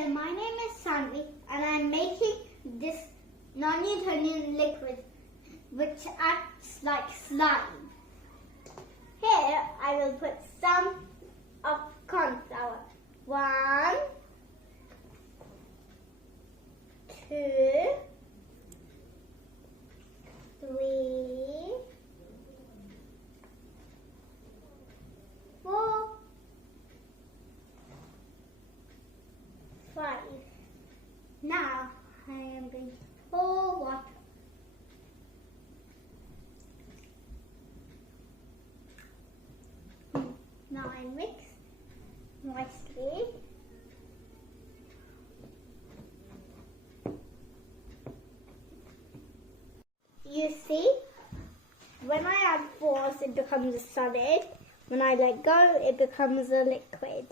Hello, my name is Saanvi and I am making this non-Newtonian liquid which acts like slime. Here I will put some of corn flour. 1, 2, 3, 4, 5. Now I am going to pour water. Now I mix nicely. You see, when I add force it becomes a solid. When I let go it becomes a liquid.